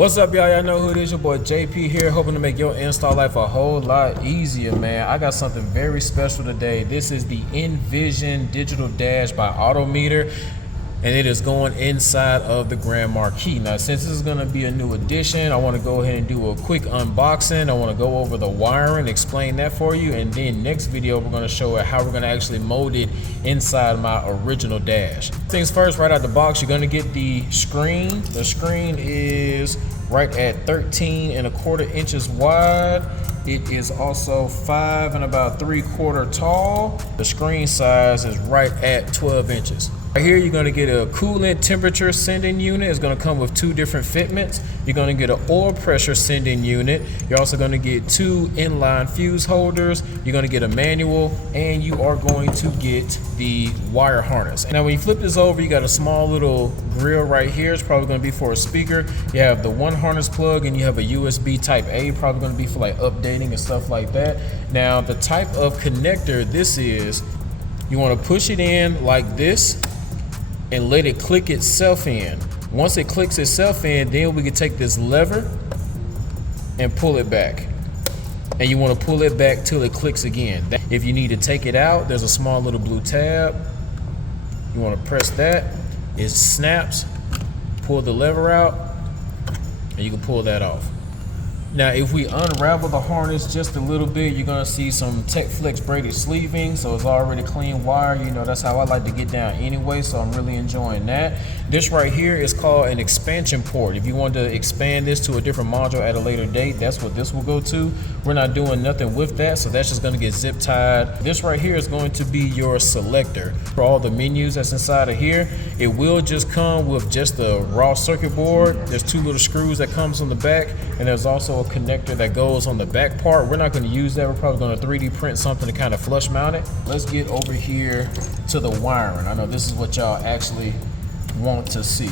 What's up, y'all? Y'all know who it is, your boy JP here, hoping to make your install life a whole lot easier, man. I got something very special today. This is the Invision Digital Dash by Autometer, and it is going inside of the Grand Marquis. Now, since this is gonna be a new addition, I wanna go ahead and do a quick unboxing. I wanna go over the wiring, explain that for you, and then next video, we're gonna show how we're gonna actually mold it inside my original dash. Things first, right out the box, you're gonna get the screen. The screen is right at 13¼ inches wide. It is also 5 and about 3/4 tall. The screen size is right at 12 inches. Right here, you're gonna get a coolant temperature sending unit. It's gonna come with 2 different fitments. You're gonna get an oil pressure sending unit. You're also gonna get 2 inline fuse holders. You're gonna get a manual, and you are going to get the wire harness. Now, when you flip this over, you got a small little grill right here. It's probably gonna be for a speaker. You have the one harness plug, and you have a USB type A, probably gonna be for like updating and stuff like that. Now, the type of connector this is, you wanna push it in like this, and let it click itself in. Once it clicks itself in, then we can take this lever and pull it back. And you wanna pull it back till it clicks again. If you need to take it out, there's a small little blue tab. You wanna press that, it snaps, pull the lever out, and you can pull that off. Now, if we unravel the harness just a little bit, you're gonna see some Tech Flex braided sleeving, so it's already clean wire. You know, that's how I like to get down anyway, so I'm really enjoying that. This right here is called an expansion port. If you want to expand this to a different module at a later date, that's what this will go to. We're not doing nothing with that, so that's just gonna get zip tied. This right here is going to be your selector for all the menus that's inside of here. It will just come with just the raw circuit board. There's 2 little screws that comes on the back, and there's also a connector that goes on the back part. We're not going to use that. We're probably going to 3D print something to kind of flush mount it. Let's get over here to the wiring. I know this is what y'all actually want to see.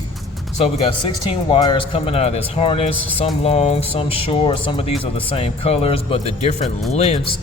So we got 16 wires coming out of this harness, some long, some short. Some of these are the same colors, but the different lengths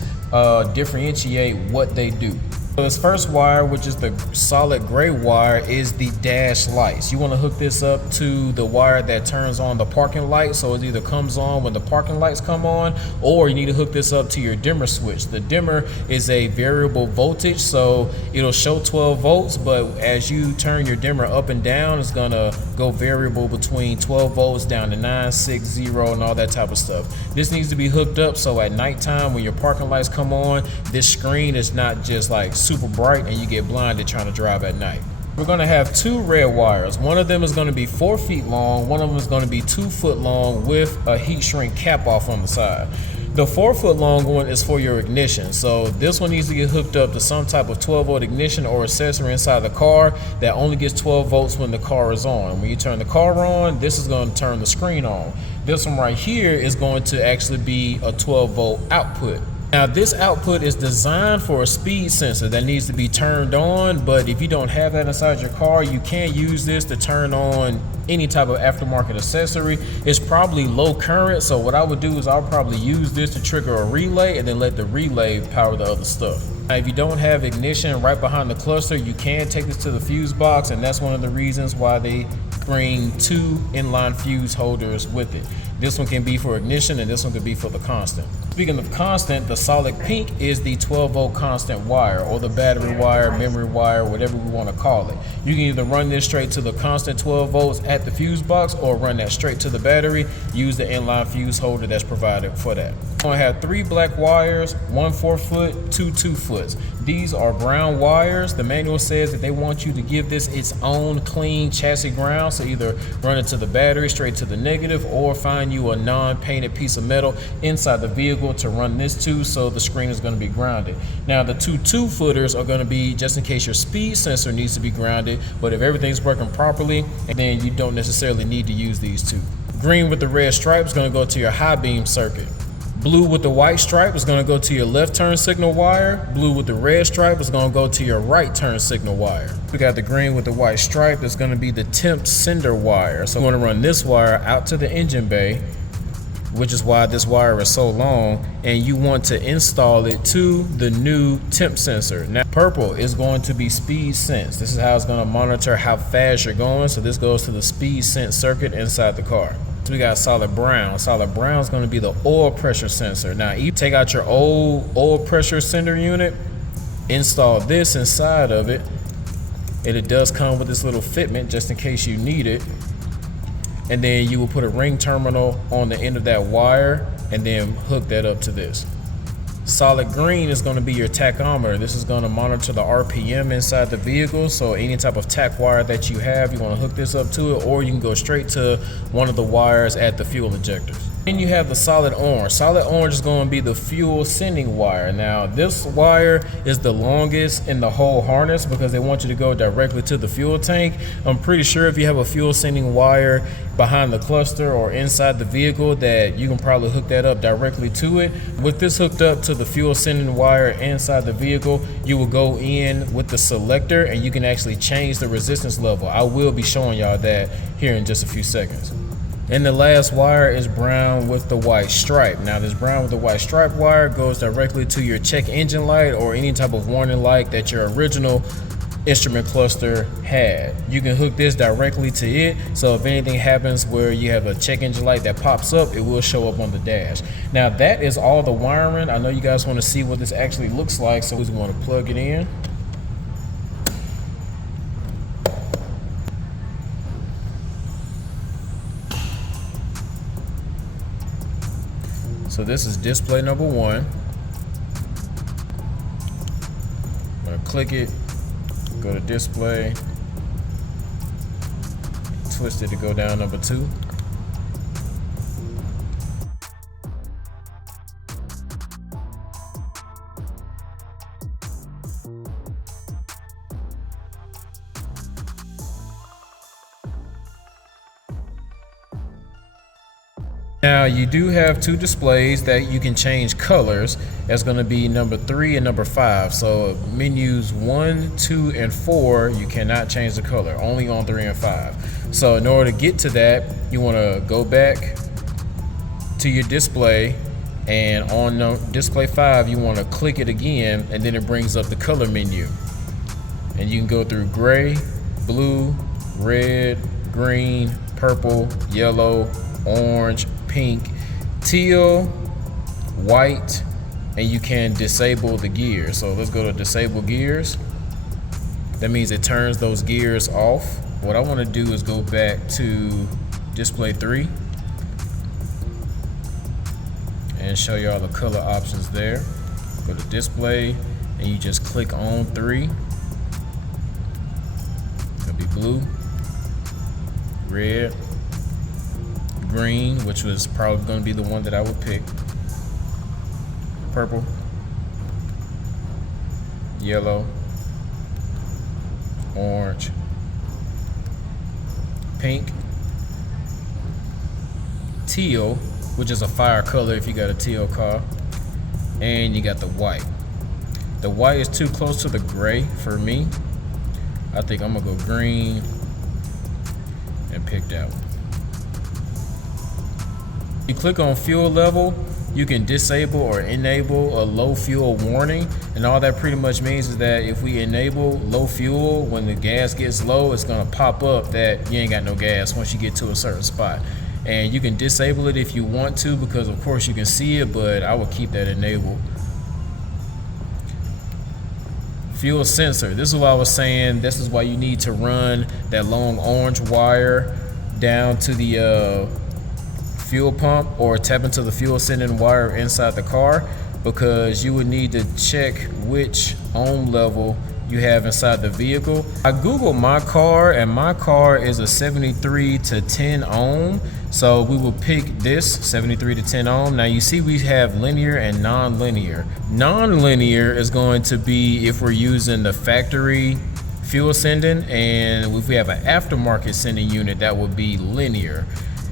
differentiate what they do. So this first wire, which is the solid gray wire, is the dash lights. You want to hook this up to the wire that turns on the parking light, so it either comes on when the parking lights come on, or you need to hook this up to your dimmer switch. The dimmer is a variable voltage, so it'll show 12 volts, but as you turn your dimmer up and down, it's gonna go variable between 12 volts down to 9, 6, 0, and all that type of stuff. This needs to be hooked up so at nighttime when your parking lights come on, this screen is not just like super bright and you get blinded trying to drive at night. We're gonna have 2 red wires. One of them is gonna be 4 feet long. One of them is gonna be 2 foot long with a heat shrink cap off on the side. The 4 foot long one is for your ignition. So this one needs to get hooked up to some type of 12 volt ignition or accessory inside the car that only gets 12 volts when the car is on. When you turn the car on, this is going to turn the screen on. This one right here is going to actually be a 12 volt output. Now, this output is designed for a speed sensor that needs to be turned on, but if you don't have that inside your car, you can use this to turn on any type of aftermarket accessory. It's probably low current, so what I would do is I'll probably use this to trigger a relay and then let the relay power the other stuff. Now, if you don't have ignition right behind the cluster, you can take this to the fuse box, and that's one of the reasons why they bring 2 inline fuse holders with it. This one can be for ignition and this one could be for the constant. Speaking of constant, the solid pink is the 12 volt constant wire, or the battery wire, memory wire, whatever we want to call it. You can either run this straight to the constant 12 volts at the fuse box or run that straight to the battery. Use the inline fuse holder that's provided for that. We're going to have 3 black wires, 1 4 foot, 2 2 foots. These are brown wires. The manual says that they want you to give this its own clean chassis ground, so either run it to the battery straight to the negative or find you a non-painted piece of metal inside the vehicle to run this to, so the screen is going to be grounded. Now, the 2 2 footers are going to be just in case your speed sensor needs to be grounded, but if everything's working properly, then you don't necessarily need to use these 2. Green with the red stripe is going to go to your high beam circuit. Blue with the white stripe is going to go to your left turn signal wire. Blue with the red stripe is going to go to your right turn signal wire. We got the green with the white stripe that's going to be the temp sender wire. So I'm going to run this wire out to the engine bay, which is why this wire is so long, and you want to install it to the new temp sensor. Now, purple is going to be speed sense. This is how it's going to monitor how fast you're going. So this goes to the speed sense circuit inside the car. So we got solid brown. Solid brown is going to be the oil pressure sensor. Now you take out your old oil pressure sender unit, install this inside of it, and it does come with this little fitment just in case you need it. And then you will put a ring terminal on the end of that wire and then hook that up to this. Solid green is going to be your tachometer. This is going to monitor the RPM inside the vehicle. So any type of tach wire that you have, you want to hook this up to it, or you can go straight to one of the wires at the fuel injectors. Then you have the solid orange. Solid orange is going to be the fuel sending wire. Now this wire is the longest in the whole harness because they want you to go directly to the fuel tank. I'm pretty sure if you have a fuel sending wire behind the cluster or inside the vehicle that you can probably hook that up directly to it. With this hooked up to the fuel sending wire inside the vehicle, you will go in with the selector and you can actually change the resistance level. I will be showing y'all that here in just a few seconds. And the last wire is brown with the white stripe. Now this brown with the white stripe wire goes directly to your check engine light or any type of warning light that your original instrument cluster had. You can hook this directly to it, so if anything happens where you have a check engine light that pops up, it will show up on the dash. Now that is all the wiring. I know you guys want to see what this actually looks like, so we want to plug it in. So this is display number one. I'm gonna click it, go to display, twist it to go down number two. Now you do have two displays that you can change colors. That's going to be number 3 and number 5. So menus 1, 2, and 4, you cannot change the color, only on 3 and 5. So in order to get to that, you want to go back to your display, and on display 5 you want to click it again, and then it brings up the color menu. And you can go through gray, blue, red, green, purple, yellow, orange, pink, teal, white, and you can disable the gears. So let's go to disable gears. That means it turns those gears off. What I want to do is go back to display 3 and show you all the color options there. Go to display and you just click on 3. It'll be blue, red, green, which was probably going to be the one that I would pick, purple, yellow, orange, pink, teal, which is a fire color if you got a teal car, and you got the white. The white is too close to the gray for me. I think I'm gonna go green and pick that one. You click on fuel level, you can disable or enable a low fuel warning, and all that pretty much means is that if we enable low fuel, when the gas gets low, it's gonna pop up that you ain't got no gas once you get to a certain spot. And you can disable it if you want to, because of course you can see it, but I will keep that enabled. Fuel sensor, this is what I was saying, this is why you need to run that long orange wire down to the fuel pump or tap into the fuel sending wire inside the car, because you would need to check which ohm level you have inside the vehicle. I googled my car, and my car is a 73 to 10 ohm, so we will pick this 73 to 10 ohm. Now you see we have linear and non-linear. Non-linear is going to be if we're using the factory fuel sending, and if we have an aftermarket sending unit, that would be linear.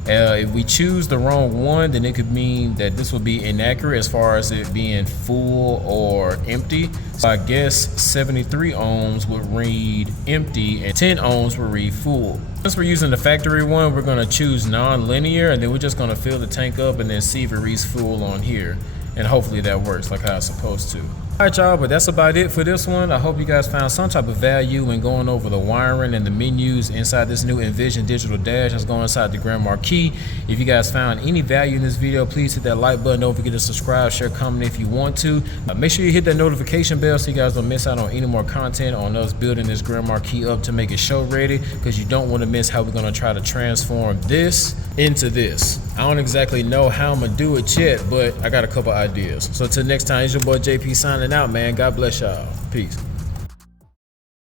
If we choose the wrong one, then it could mean that this will be inaccurate as far as it being full or empty. So I guess 73 ohms would read empty and 10 ohms would read full. Since we're using the factory one, we're gonna choose non-linear, and then we're just gonna fill the tank up and then see if it reads full on here. And hopefully that works like how it's supposed to. Alright y'all, but that's about it for this one. I hope you guys found some type of value in going over the wiring and the menus inside this new Invision Digital Dash that's going inside the Grand Marquis. If you guys found any value in this video, please hit that like button. Don't forget to subscribe, share, comment if you want to. Make sure you hit that notification bell so you guys don't miss out on any more content on us building this Grand Marquis up to make it show ready, because you don't want to miss how we're going to try to transform this into this. I don't exactly know how I'm going to do it yet, but I got a couple ideas. So till next time, it's your boy JP signing out, man. God bless y'all. Peace.